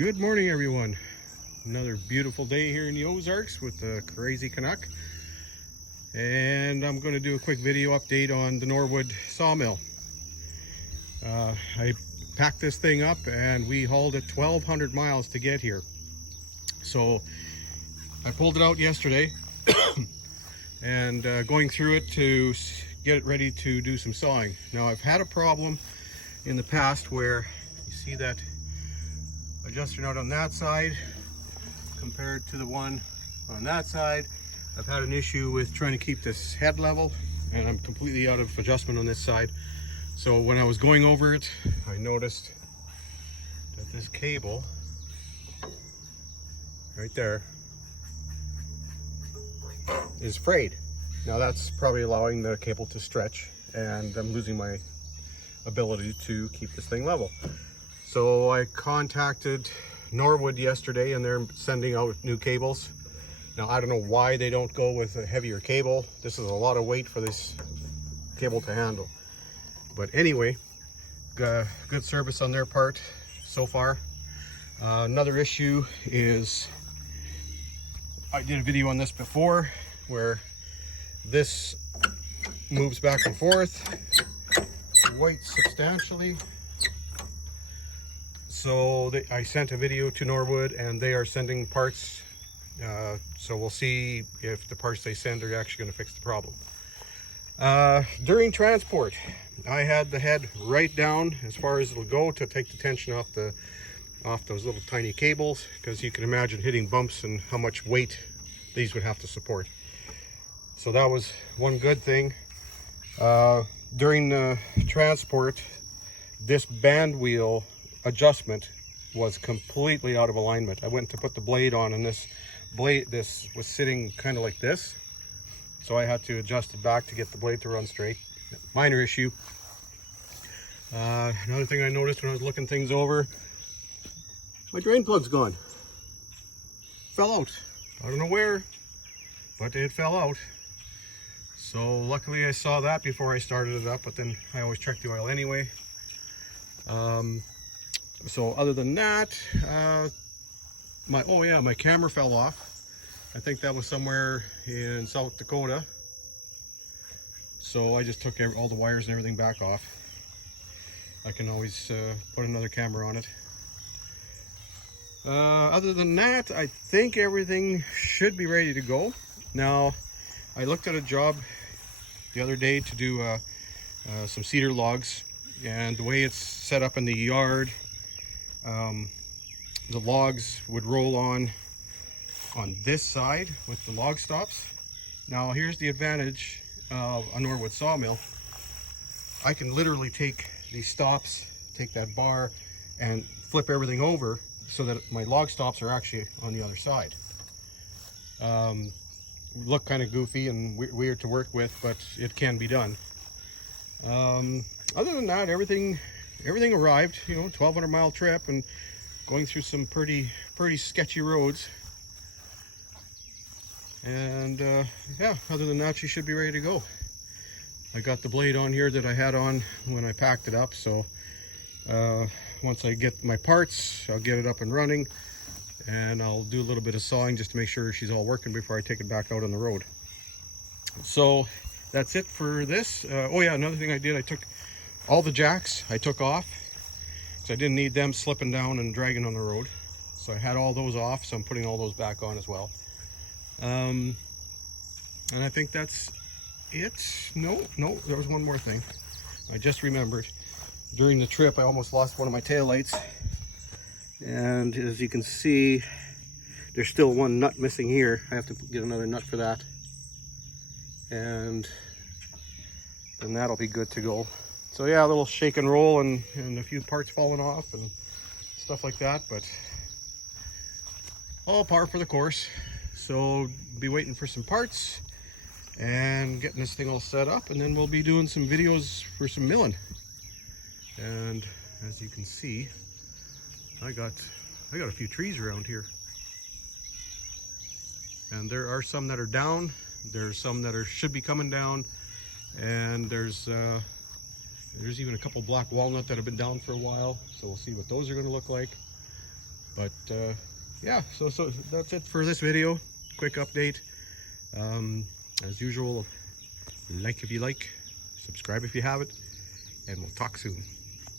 Good morning, everyone. Another beautiful day here in the Ozarks with the crazy Canuck. And I'm going to do a quick video update on the Norwood sawmill. I packed this thing up and we hauled it 1,200 miles to get here. So I pulled it out yesterday and going through it to get it ready to do some sawing. Now I've had a problem in the past where you see that adjuster nut on that side compared to the one on that side. I've had an issue with trying to keep this head level, and I'm completely out of adjustment on this side. So when I was going over it, I noticed that this cable right there is frayed. Now that's probably allowing the cable to stretch, and I'm losing my ability to keep this thing level. So I contacted Norwood yesterday and they're sending out new cables. Now I don't know why they don't go with a heavier cable. This is a lot of weight for this cable to handle. But anyway, good service on their part so far. Another issue is, I did a video on this before where this moves back and forth quite substantially. So I sent a video to Norwood and they are sending parts. So we'll see if the parts they send are actually going to fix the problem. During transport, I had the head right down as far as it'll go to take the tension off those little tiny cables, because you can imagine hitting bumps and how much weight these would have to support. So that was one good thing. During the transport, this band wheel adjustment was completely out of alignment. I went to put the blade on and this was sitting kind of like this. So I had to adjust it back to get the blade to run straight. Minor issue. Another thing I noticed when I was looking things over, my drain plug's gone. Fell out. I don't know where, but it fell out. So luckily I saw that before I started it up, but then I always check the oil anyway. So other than that, my camera fell off. I think that was somewhere in South Dakota. So I just took all the wires and everything back off. I can always put another camera on it. Other than that, I think everything should be ready to go. Now, I looked at a job the other day to do some cedar logs, and the way it's set up in the yard, the logs would roll on this side with the log stops. Now here's the advantage of a Norwood sawmill. I can literally take these stops, take that bar and flip everything over so that my log stops are actually on the other side. Look kind of goofy and weird to work with, but it can be done. Other than that, everything arrived. 1,200 mile trip and going through some pretty sketchy roads. And yeah, other than that, she should be ready to go. I got the blade on here that I had on when I packed it up. So once I get my parts, I'll get it up and running, and I'll do a little bit of sawing just to make sure she's all working before I take it back out on the road. So that's it for this. Oh yeah, another thing I did, I took all the jacks I took off because I didn't need them slipping down and dragging on the road. So I had all those off, so I'm putting all those back on as well. And I think that's it. No, there was one more thing. I just remembered. During the trip, I almost lost one of my taillights. And as you can see, there's still one nut missing here. I have to get another nut for that. And then that'll be good to go. So yeah, a little shake and roll and a few parts falling off and stuff like that, but all par for the course. So be waiting for some parts and getting this thing all set up, and then we'll be doing some videos for some milling. And as you can see, I got a few trees around here, and there are some that are down. There's some that should be coming down, and there's even a couple black walnut that have been down for a while. So we'll see what those are going to look like. But yeah, so that's it for this video. Quick update. As usual, like if you like, subscribe if you haven't, and we'll talk soon.